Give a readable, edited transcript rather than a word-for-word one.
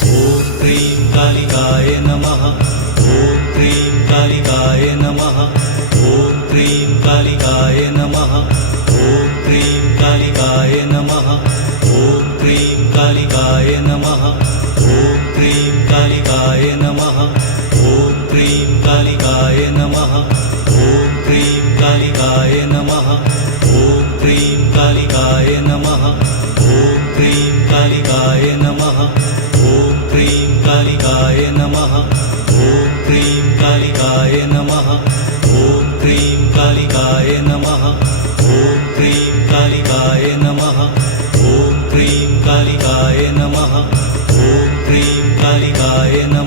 ॐ cream कालिकाय नमः। ॐ cream कालिकाय नमः। ॐ cream कालिकाय नमः। ॐ क्रीं कालिकाय नमः। ॐ क्रीं कालिकाय नमः। ॐ क्रीं कालिकाय नमः। ॐ क्रीं कालिकाय नमः। ॐ क्रीं कालिकाय नमः। ॐ क्रीं कालिकाय नमः। ॐ क्रीं कालिकाय नमः। ॐ क्रीं कालिकाय नमः। ॐ क्रीं कालिकाय नमः। ॐ क्रीं कालिकाय नमः। ॐ क्रीं कालिकाय नमः। ॐ क्रीं कालिकाय नमः। ॐ क्रीं कालिकाय नमः।